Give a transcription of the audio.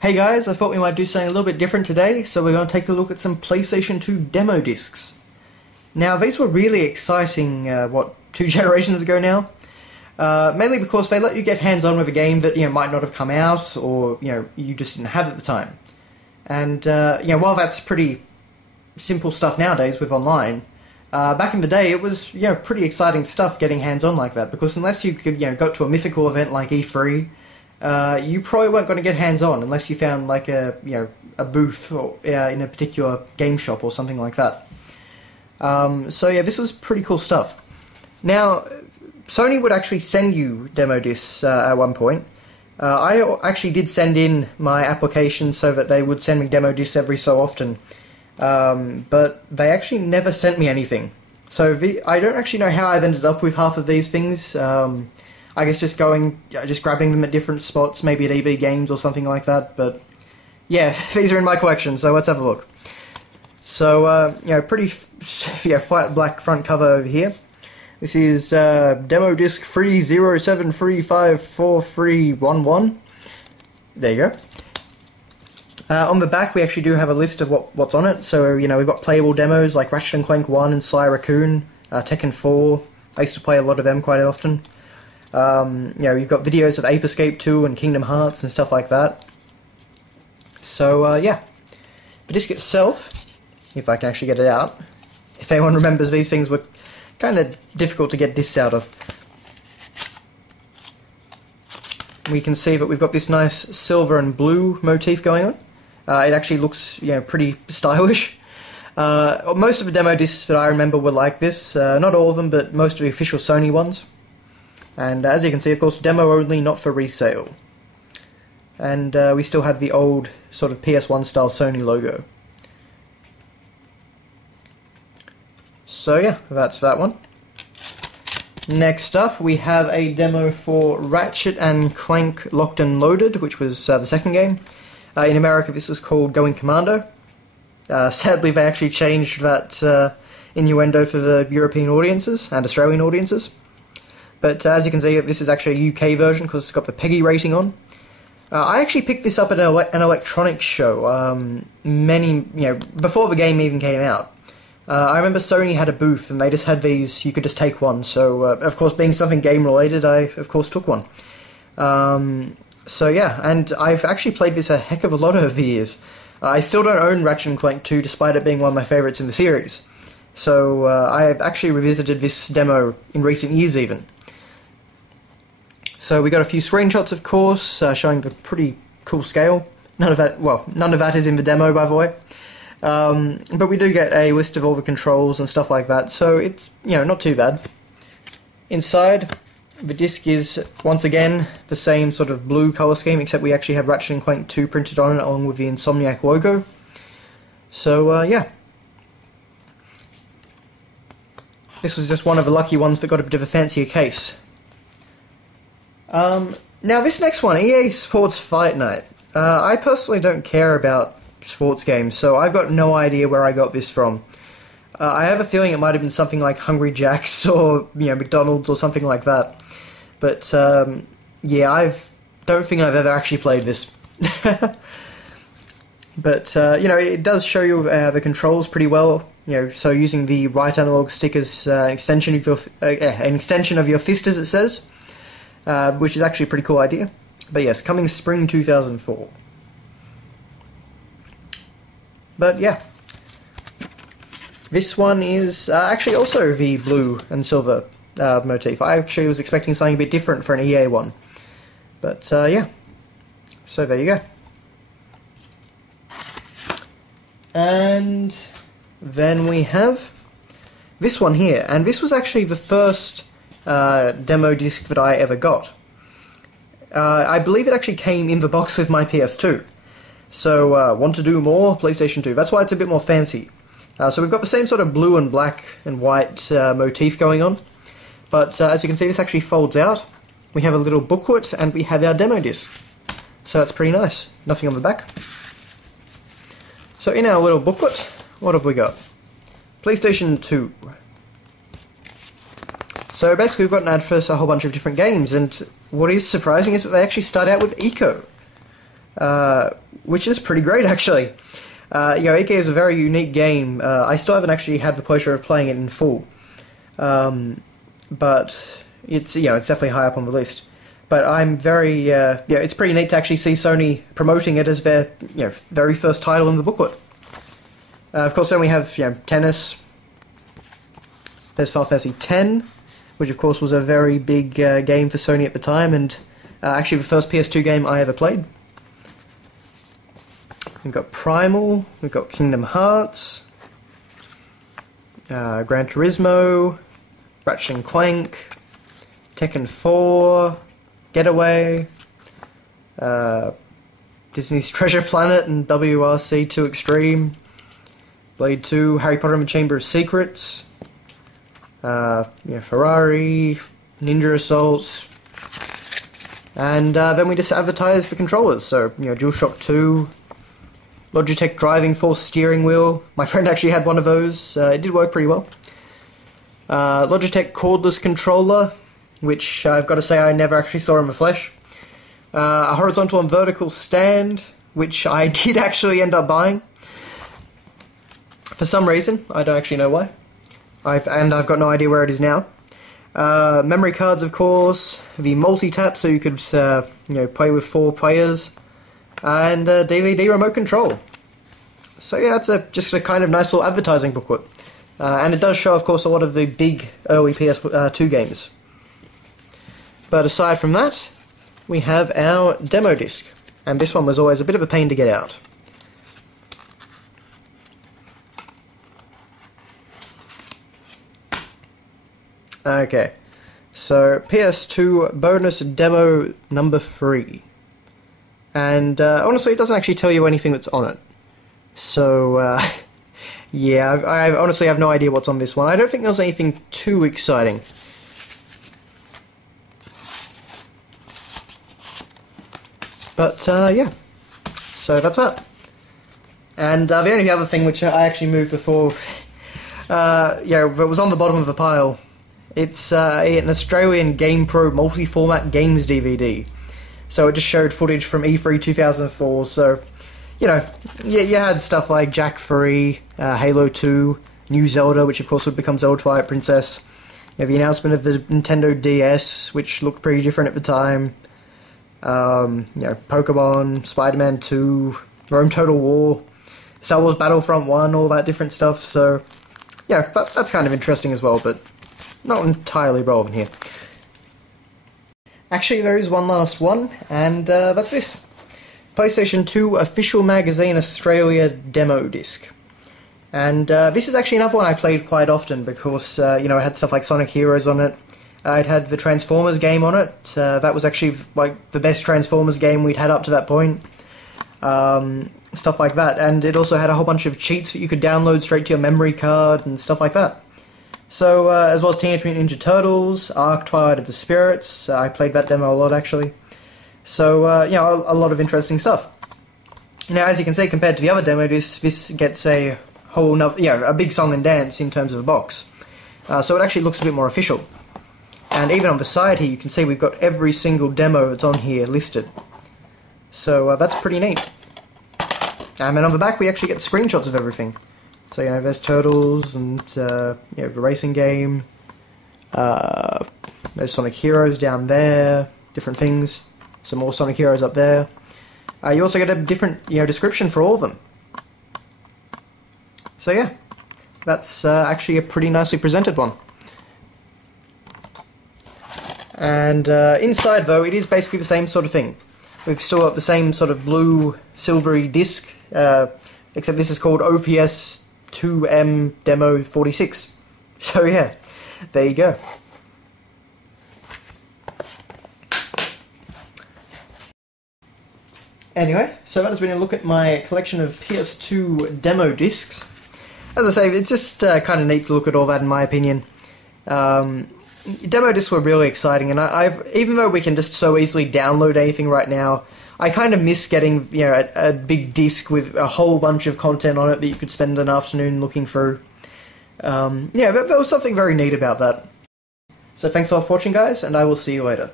Hey guys, I thought we might do something a little bit different today, so we're going to take a look at some PlayStation 2 Demo Discs. Now, these were really exciting, 2 generations ago now? Mainly because they let you get hands-on with a game that, might not have come out, or, you just didn't have at the time. And, while that's pretty simple stuff nowadays with online, back in the day it was, pretty exciting stuff getting hands-on like that, because unless you could, go to a mythical event like E3, you probably weren't going to get hands-on unless you found like a booth or, in a particular game shop or something like that. So yeah, this was pretty cool stuff. Now, Sony would actually send you demo discs at one point. I actually did send in my application so that they would send me demo discs every so often, but they actually never sent me anything. So I don't actually know how I've ended up with half of these things. I guess just grabbing them at different spots, maybe at EB Games or something like that, but yeah, these are in my collection, so let's have a look. So, pretty flat black front cover over here. This is Demo Disc 307354311. There you go. On the back we actually do have a list of what's on it, so, we've got playable demos like Ratchet and Clank 1 and Sly Raccoon, Tekken 4, I used to play a lot of them quite often. You've got videos of Ape Escape 2 and Kingdom Hearts and stuff like that. So, yeah. The disc itself, if I can actually get it out, if anyone remembers, these things were kind of difficult to get discs out of. We can see that we've got this nice silver and blue motif going on. It actually looks, pretty stylish. Most of the demo discs that I remember were like this. Not all of them, but most of the official Sony ones. And as you can see, of course, demo only, not for resale. And we still have the old sort of PS1 style Sony logo. So yeah, that's that one. Next up, we have a demo for Ratchet and Clank Locked and Loaded, which was the second game. In America, this was called Going Commando. Sadly, they actually changed that innuendo for the European audiences and Australian audiences. But as you can see, this is actually a UK version because it's got the PEGI rating on. I actually picked this up at an electronics show before the game even came out. I remember Sony had a booth and they just had these, you could just take one. So, of course, being something game related, I of course took one. So yeah, and I've actually played this a heck of a lot over the years. I still don't own Ratchet and Clank 2 despite it being one of my favourites in the series. So I have actually revisited this demo in recent years even. So we got a few screenshots, of course, showing the pretty cool scale. None of that is in the demo, by the way. But we do get a list of all the controls and stuff like that, so it's, not too bad. Inside, the disc is, once again, the same sort of blue colour scheme, except we actually have Ratchet and Clank 2 printed on it, along with the Insomniac logo. So, yeah. This was just one of the lucky ones that got a bit of a fancier case. Now this next one, EA Sports Fight Night. I personally don't care about sports games, so I've got no idea where I got this from. I have a feeling it might have been something like Hungry Jack's or, McDonald's or something like that. But, yeah, I don't think I've ever actually played this. But, it does show you the controls pretty well. So using the right analog stick as an extension of your fist, as it says. Which is actually a pretty cool idea. But yes, coming spring 2004. But yeah. This one is actually also the blue and silver motif. I actually was expecting something a bit different for an EA one. But yeah. So there you go. And then we have this one here. And this was actually the first demo disc that I ever got. I believe it actually came in the box with my PS2. So, want to do more? PlayStation 2. That's why it's a bit more fancy. So we've got the same sort of blue and black and white motif going on. But as you can see, this actually folds out. We have a little booklet and we have our demo disc. So that's pretty nice. Nothing on the back. So in our little booklet, what have we got? PlayStation 2. So basically we've got an ad for a whole bunch of different games, and what is surprising is that they actually start out with Eco. which is pretty great actually. AK is a very unique game. I still haven't actually had the pleasure of playing it in full, but it's it's definitely high up on the list. But I'm very it's pretty neat to actually see Sony promoting it as their very first title in the booklet. Of course, then we have tennis. There's Final Fantasy X, which of course was a very big game for Sony at the time, and actually the first PS2 game I ever played. We've got Primal, we've got Kingdom Hearts, Gran Turismo, Ratchet and Clank, Tekken 4, Getaway, Disney's Treasure Planet and WRC 2 Extreme, Blade 2, Harry Potter and the Chamber of Secrets, Ferrari, Ninja Assault, and then we just advertised for controllers, so DualShock 2, Logitech Driving Force steering wheel. My friend actually had one of those. It did work pretty well. Logitech Cordless controller, which I've got to say I never actually saw in the flesh. A horizontal and vertical stand, which I did actually end up buying. For some reason, I don't actually know why. I've got no idea where it is now. Memory cards, of course. The multi-tap, so you could play with 4 players. And DVD remote control. So yeah, it's just a kind of nice little advertising booklet. And it does show, of course, a lot of the big early PS2 games. But aside from that, we have our demo disc. And this one was always a bit of a pain to get out. Okay, so PS2 bonus demo number 3. And honestly, it doesn't actually tell you anything that's on it. So, yeah, I honestly have no idea what's on this one. I don't think there's anything too exciting. But, yeah. So that's that. And the only other thing which I actually moved before, it was on the bottom of the pile. It's an Australian GamePro multi-format games DVD. So it just showed footage from E3 2004, so, you had stuff like Jack 3, Halo 2, New Zelda, which of course would become Zelda Twilight Princess. You have the announcement of the Nintendo DS, which looked pretty different at the time. Pokemon, Spider-Man 2, Rome Total War, Star Wars Battlefront 1, all that different stuff, so, yeah, that's kind of interesting as well, but not entirely relevant here. Actually, there is one last one, and that's this. PlayStation 2 Official Magazine Australia Demo Disc. And this is actually another one I played quite often because, it had stuff like Sonic Heroes on it. It had the Transformers game on it. That was actually, like, the best Transformers game we'd had up to that point. Stuff like that. And it also had a whole bunch of cheats that you could download straight to your memory card and stuff like that. So, as well as Teenage Mutant Ninja Turtles, Ark Twilight of the Spirits, I played that demo a lot actually. So, a lot of interesting stuff. Now, as you can see, compared to the other demo, this gets a whole nother, a big song and dance in terms of a box. So it actually looks a bit more official. And even on the side here, you can see we've got every single demo that's on here listed. So, that's pretty neat. And then on the back, we actually get screenshots of everything. So, there's Turtles and, the racing game. There's Sonic Heroes down there, different things. Some more Sonic Heroes up there. You also get a different, description for all of them. So yeah, that's actually a pretty nicely presented one. And inside, though, it is basically the same sort of thing. We've still got the same sort of blue, silvery disc, except this is called OPS 2M Demo 46. So yeah, there you go. Anyway, so that has been a look at my collection of PS2 demo discs. As I say, it's just kind of neat to look at all that, in my opinion. Demo discs were really exciting, and even though we can just so easily download anything right now, I kind of miss getting a big disc with a whole bunch of content on it that you could spend an afternoon looking through. There was something very neat about that. So thanks all for watching, guys, and I will see you later.